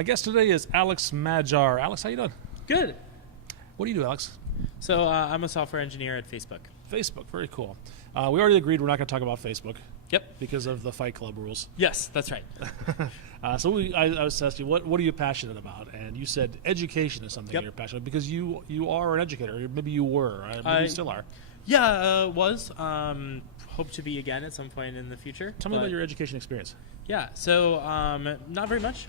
My guest today is Alex Madjar. Alex, how you doing? Good. What do you do, Alex? So I'm a software engineer at Facebook. Facebook, very cool. We already agreed we're not going to talk about Facebook. Yep. Because of the Fight Club rules. Yes, that's right. I was asking you, what are you passionate about? And you said education is something you're passionate about because you are an educator. Or maybe you were. Maybe you still are. Yeah, was. Hope to be again at some point in the future. Tell me about your education experience. Yeah, so not very much.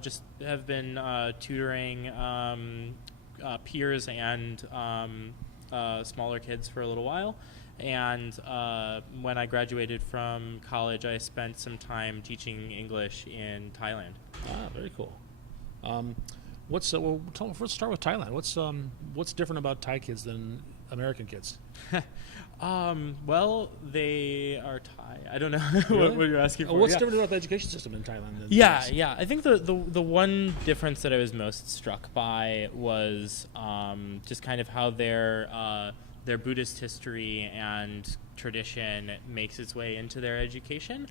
Just have been tutoring peers and smaller kids for a little while. And when I graduated from college, I spent some time teaching English in Thailand. Ah, very cool. Let's start with Thailand. What's different about Thai kids than American kids? Well, they are Thai. I don't know Really? what you're asking for. What's different about the education system in Thailand? Than Yeah. I think the one difference that I was most struck by was just kind of how their Buddhist history and tradition makes its way into their education,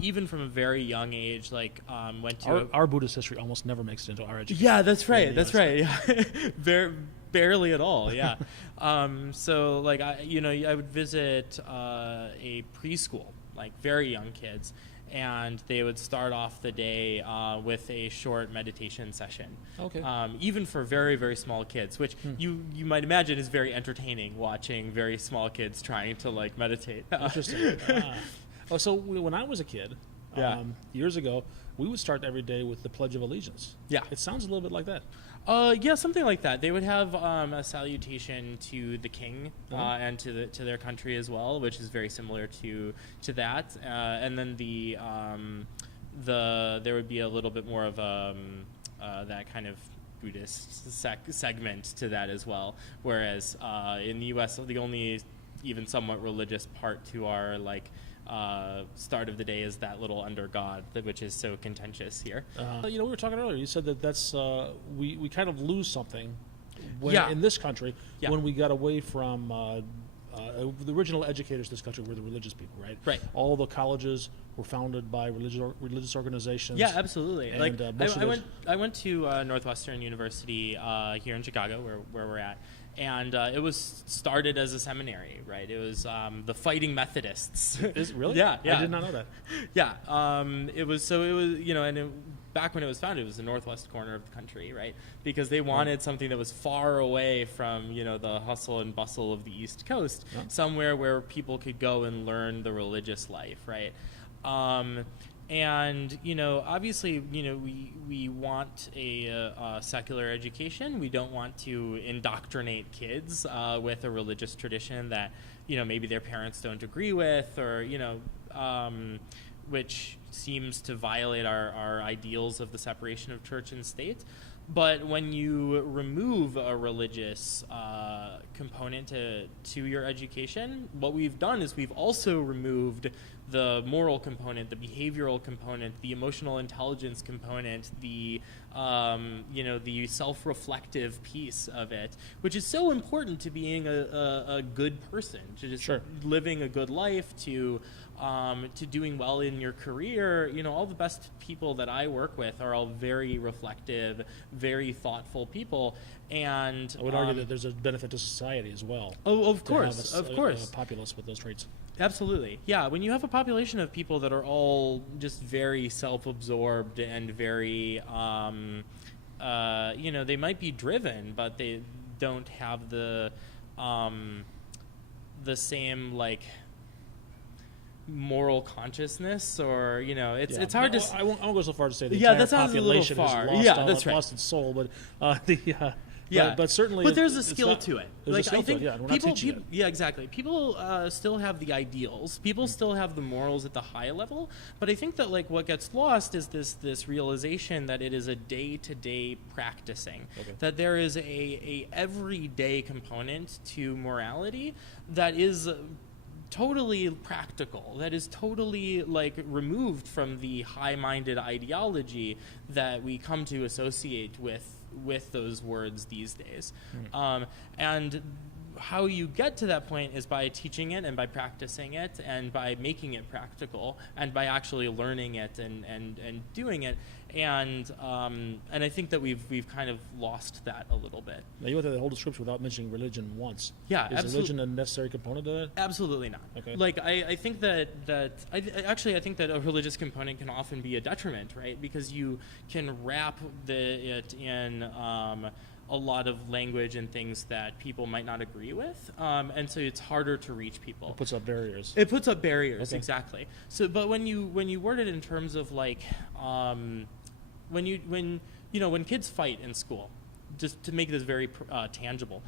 even from a very young age. Went to our Buddhist history almost never makes it into our education. Yeah, that's right. That's right. Yeah, barely at all. Yeah. So I would visit a preschool, like very young kids. And they would start off the day with a short meditation session. Okay. Even for very, very small kids, which you might imagine is very entertaining, watching very small kids trying to meditate. Interesting. So when I was a kid, years ago, we would start every day with the Pledge of Allegiance. Yeah. It sounds a little bit like that. Yeah, something like that. They would have a salutation to the king and to their country as well, which is very similar to that. And then there would be a little bit more of that kind of Buddhist segment to that as well. Whereas in the U.S., the only even somewhat religious part to our start of the day is that little under God, which is so contentious here. We were talking earlier. You said that's we kind of lose something in this country when we got away from the original educators in this country were the religious people, right? Right. All the colleges were founded by religious organizations. Yeah, absolutely. And, I went to Northwestern University here in Chicago, where we're at. And it was started as a seminary, right? It was the Fighting Methodists. Is it really? Yeah. I did not know that. Yeah. Back when it was founded, it was the northwest corner of the country, right? Because they wanted something that was far away from, the hustle and bustle of the East Coast, somewhere where people could go and learn the religious life, right? And obviously, we want a secular education. We don't want to indoctrinate kids with a religious tradition that maybe their parents don't agree with, or which seems to violate our ideals of the separation of church and state. But when you remove a religious component to your education, what we've done is we've also removed the moral component, the behavioral component, the emotional intelligence component, the self-reflective piece of it, which is so important to being a good person, to just living a good life, to doing well in your career. All the best people that I work with are all very reflective, very thoughtful people. And I would argue that there's a benefit to society as well. Oh, of course. A populace with those traits. Absolutely. Yeah, when you have a population of people that are all just very self-absorbed and very, they might be driven, but they don't have the same, moral consciousness, or it's hard to. I won't go so far to say the entire population has lost its soul, but but certainly. But there's a skill to it. There's a skill to it. Yeah, we're not teaching it. Yeah, exactly. People still have the ideals. People still have the morals at the high level. But I think that what gets lost is this realization that it is a day-to-day practicing. Okay. That there is a everyday component to morality that is totally practical, that is totally removed from the high-minded ideology that we come to associate with those words these days. And how you get to that point is by teaching it and by practicing it and by making it practical and by actually learning it and doing it. And I think that we've kind of lost that a little bit. Now you went through the whole description without mentioning religion once. Yeah, is religion a necessary component of that? Absolutely not. Okay. Like I think that I think that a religious component can often be a detriment, right? Because you can wrap it in a lot of language and things that people might not agree with, and so it's harder to reach people. It puts up barriers. It puts up barriers, okay. Exactly. So, but when you word it in terms of like, when kids fight in school, just to make this very tangible,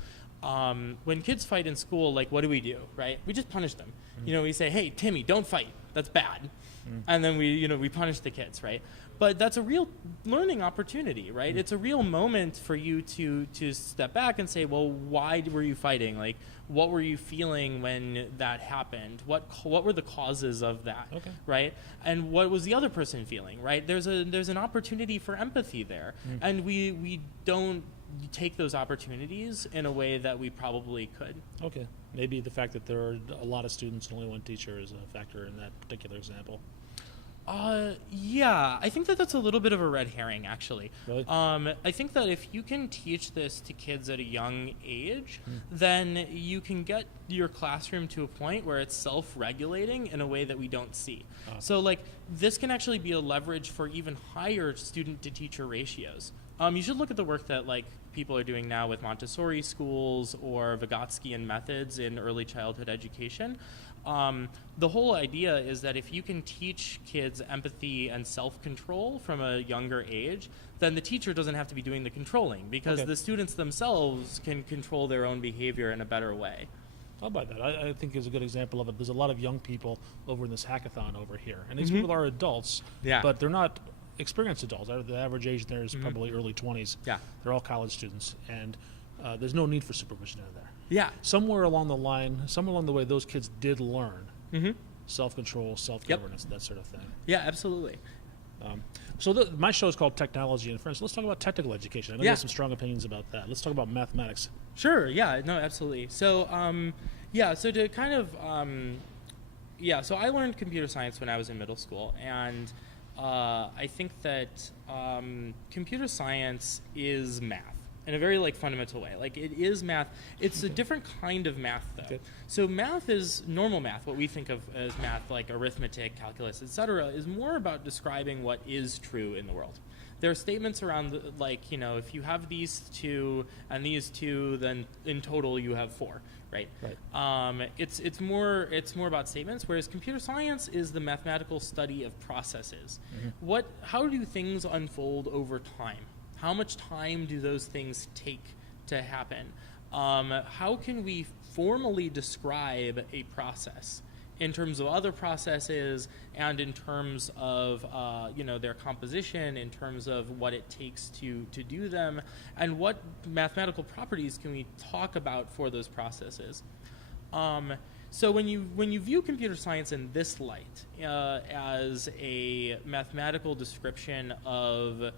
when kids fight in school, like what do? Right? We just punish them. Mm-hmm. We say, hey, Timmy, don't fight. That's bad. Mm-hmm. And then we punish the kids, right? But that's a real learning opportunity, right? Mm-hmm. It's a real moment for you to step back and say, well, why were you fighting? Like, what were you feeling when that happened? What were the causes of that, okay. right? And what was the other person feeling, right? There's an opportunity for empathy there, mm-hmm. and we don't take those opportunities in a way that we probably could. Okay, maybe the fact that there are a lot of students and only one teacher is a factor in that particular example. Yeah, I think that that's a little bit of a red herring, actually. Really? I think that if you can teach this to kids at a young age, then you can get your classroom to a point where it's self-regulating in a way that we don't see. So, like, this can actually be a leverage for even higher student-to-teacher ratios. You should look at the work that, like, people are doing now with Montessori schools or Vygotskian methods in early childhood education. The whole idea is that if you can teach kids empathy and self-control from a younger age, then the teacher doesn't have to be doing the controlling, because okay. the students themselves can control their own behavior in a better way. I'll buy that. I think is a good example of it. There's a lot of young people over in this hackathon over here, and these people are adults, but they're not experienced adults. The average age there is probably early 20s. Yeah. They're all college students, and there's no need for supervision in there. Yeah. Somewhere along the way, those kids did learn self-control, self-governance, that sort of thing. Yeah, absolutely. So my show is called Technology and Friends. Let's talk about technical education. I know you have some strong opinions about that. Let's talk about mathematics. Sure. Yeah. No. Absolutely. So, So to kind of, So I learned computer science when I was in middle school, and I think that computer science is math in a very fundamental way. Like, it is math. It's a different kind of math, though. Okay. So math is normal math. What we think of as math, like arithmetic, calculus, etc., is more about describing what is true in the world. There are statements around, if you have these two and these two, then in total you have four, right? It's more about statements, whereas computer science is the mathematical study of processes. How do things unfold over time? How much time do those things take to happen? How can we formally describe a process in terms of other processes and in terms of their composition, in terms of what it takes to do them, and what mathematical properties can we talk about for those processes? So when you view computer science in this light, as a mathematical description of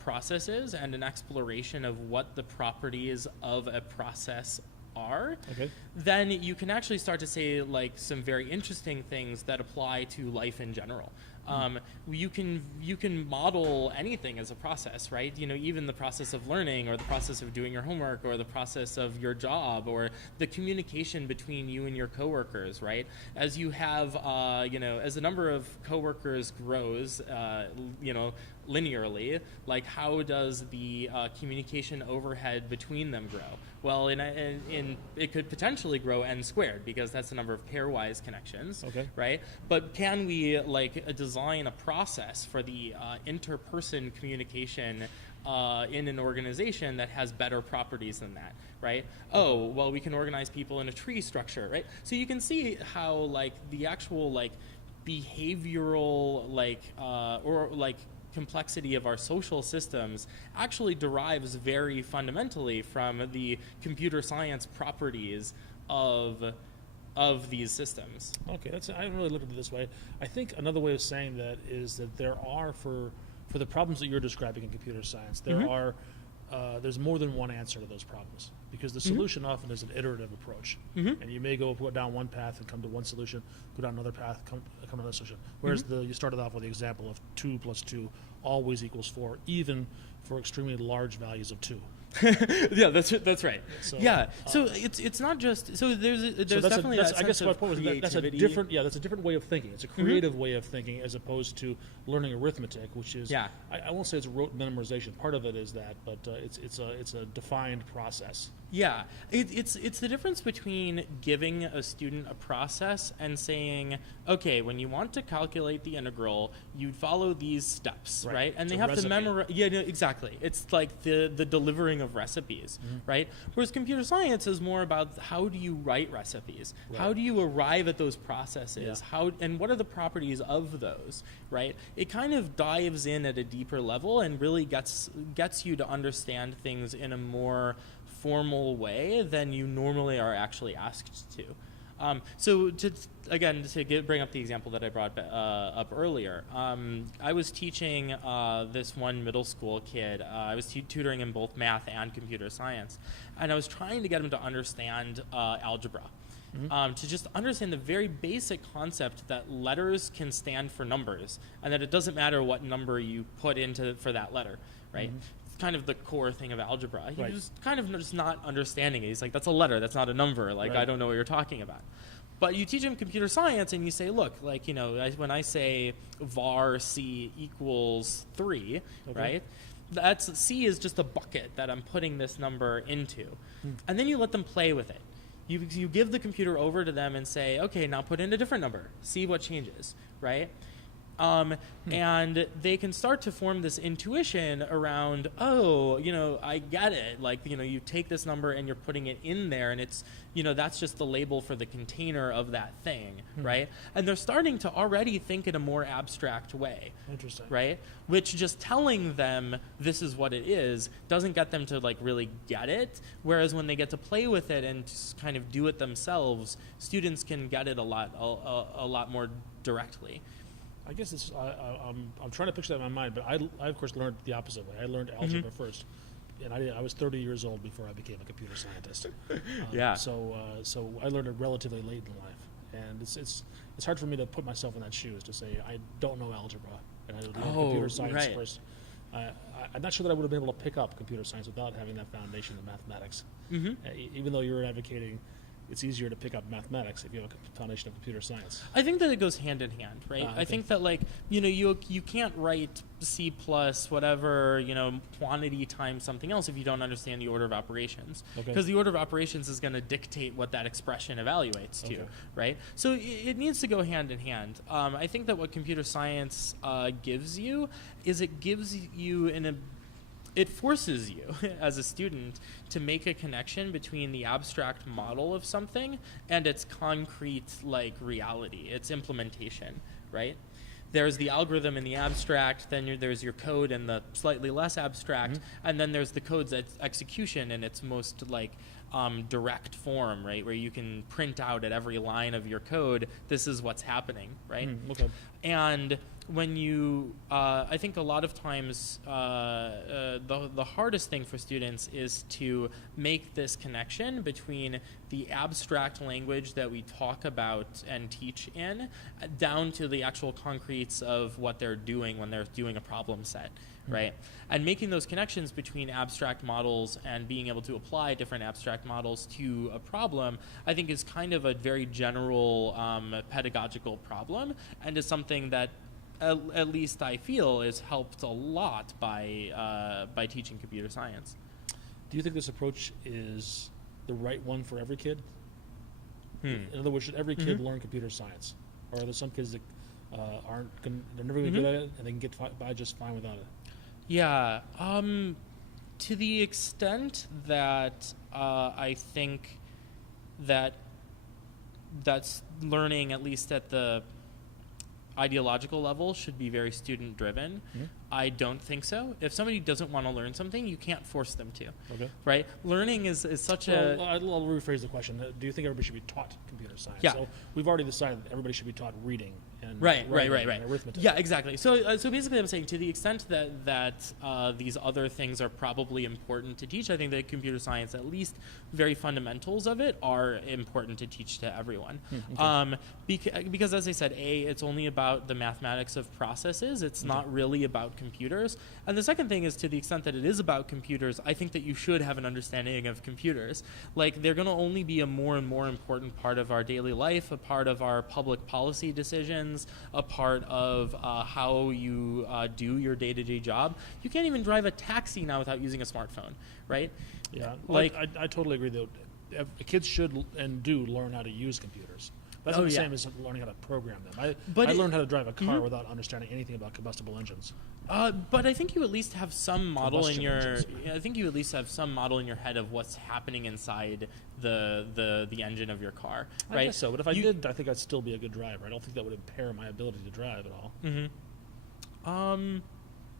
processes and an exploration of what the properties of a process are, then you can actually start to say some very interesting things that apply to life in general. You can model anything as a process, right? Even the process of learning, or the process of doing your homework, or the process of your job, or the communication between you and your coworkers, right? As you have, as the number of coworkers grows, linearly, how does the communication overhead between them grow? Well, it could potentially grow n squared, because that's the number of pairwise connections, right? But can we design a process for the interperson communication in an organization that has better properties than that, right? Oh, well, we can organize people in a tree structure, right? So you can see how the actual behavioral complexity of our social systems actually derives very fundamentally from the computer science properties of these systems. Okay, I haven't really looked at it this way. I think another way of saying that is that there are, for the problems that you're describing in computer science, there are there's more than one answer to those problems, because the solution often is an iterative approach, and you may go down one path and come to one solution, go down another path, come to another solution. Whereas you started off with the example of 2 plus 2 always equals 4, even for extremely large values of 2. Yeah, that's right. So, yeah, so it's not just there's definitely that sense of creativity. That's a different way of thinking. It's a creative way of thinking as opposed to learning arithmetic, which is I won't say it's rote memorization. Part of it is that, but it's a defined process. Yeah, it's the difference between giving a student a process and saying, okay, when you want to calculate the integral, you follow these steps, right? And they have to memorize. Yeah, no, exactly. It's like the delivering of recipes, right? Whereas computer science is more about how do you write recipes? Right. How do you arrive at those processes? Yeah. And what are the properties of those, right? It kind of dives in at a deeper level and really gets you to understand things in a more formal way than you normally are actually asked to. So to bring up the example that I brought up earlier, I was teaching this one middle school kid. I was tutoring him both math and computer science, and I was trying to get him to understand algebra. To just understand the very basic concept that letters can stand for numbers, and that it doesn't matter what number you put for that letter, right? Kind of the core thing of algebra. He was kind of just not understanding it. He's like, that's a letter, that's not a number. Like, I don't know what you're talking about. But you teach him computer science and you say, look, like, when I say var c equals 3, right? C is just a bucket that I'm putting this number into. And then you let them play with it. You give the computer over to them and say, okay, now put in a different number. See what changes, right? And they can start to form this intuition around, I get it. Like, you take this number and you're putting it in there, and it's, that's just the label for the container of that thing, right? And they're starting to already think in a more abstract way. Interesting. Right? Which just telling them this is what it is doesn't get them to, like, really get it. Whereas when they get to play with it and just kind of do it themselves, students can get it a lot more directly. I guess it's. I'm trying to picture that in my mind, but I of course learned the opposite way. I learned algebra first, and I was 30 years old before I became a computer scientist. So I learned it relatively late in life, and it's hard for me to put myself in that shoes to say I don't know algebra and I learned computer science first. I'm not sure that I would have been able to pick up computer science without having that foundation in mathematics. Even though you're advocating, it's easier to pick up mathematics if you have a foundation of computer science. I think that it goes hand in hand, right? I think that, like, you can't write C plus whatever, quantity times something else if you don't understand the order of operations. Because the order of operations is going to dictate what that expression evaluates to, right? So it needs to go hand in hand. I think that what computer science gives you is it forces you as a student to make a connection between the abstract model of something and its concrete, like, reality, its implementation, right? There's the algorithm in the abstract, then there's your code in the slightly less abstract, and then there's the code's execution in its most, like, direct form, right? Where you can print out at every line of your code, this is what's happening, right? And when you, I think a lot of times the hardest thing for students is to make this connection between the abstract language that we talk about and teach in down to the actual concretes of what they're doing when they're doing a problem set, right? And making those connections between abstract models and being able to apply different abstract models to a problem, I think is kind of a very general pedagogical problem, and is something that at least I feel is helped a lot by teaching computer science. Do you think this approach is the right one for every kid? In other words, should every kid learn computer science? Or are there some kids that they're never going to be good at it and they can get by just fine without it? Yeah, to the extent that I think that's learning, at least at the ideological level, should be very student driven. I don't think so. If somebody doesn't want to learn something, you can't force them to. Okay. Right? Learning is such I'll rephrase the question. Do you think everybody should be taught computer science? Yeah. So we've already decided that everybody should be taught reading and Right. and arithmetic. Yeah, exactly. So basically, I'm saying to the extent that these other things are probably important to teach, I think that computer science, at least very fundamentals of it, are important to teach to everyone. Okay. Because as I said, it's only about the mathematics of processes. It's not really about computers. And the second thing is, to the extent that it is about computers, I think that you should have an understanding of computers. Like, they're going to only be a more and more important part of our daily life, a part of our public policy decisions, a part of how you do your day-to-day job. You can't even drive a taxi now without using a smartphone, right? Yeah, like I totally agree, though. Kids should and do learn how to use computers. That's not the same as learning how to program them. I learned how to drive a car without understanding anything about combustible engines. But I think you at least have some model in your. Engines. I think you at least have some model in your head of what's happening inside the engine of your car, right? I guess so, but if I did, I think I'd still be a good driver. I don't think that would impair my ability to drive at all.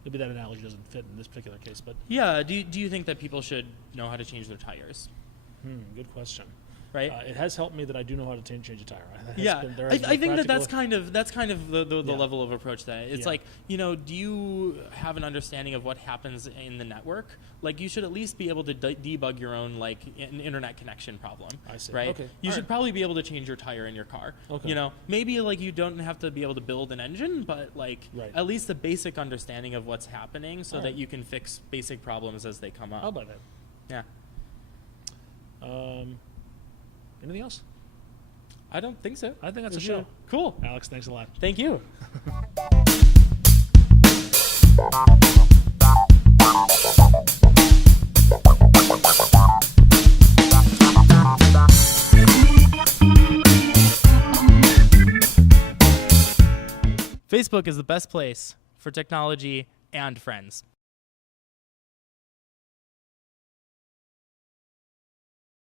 Maybe that analogy doesn't fit in this particular case, but yeah. Do you think that people should know how to change their tires? Good question. Right. It has helped me that I do know how to change a tire. I think that's kind of the level of approach that it's like, do you have an understanding of what happens in the network? Like, you should at least be able to debug your own an internet connection problem. I see. Right. Okay. You should probably be able to change your tire in your car. Okay. Maybe you don't have to be able to build an engine, but at least a basic understanding of what's happening so that you can fix basic problems as they come up. How about that? Yeah. Anything else? I don't think so. I think that's a show. Cool. Alex, thanks a lot. Thank you. Facebook is the best place for technology and friends.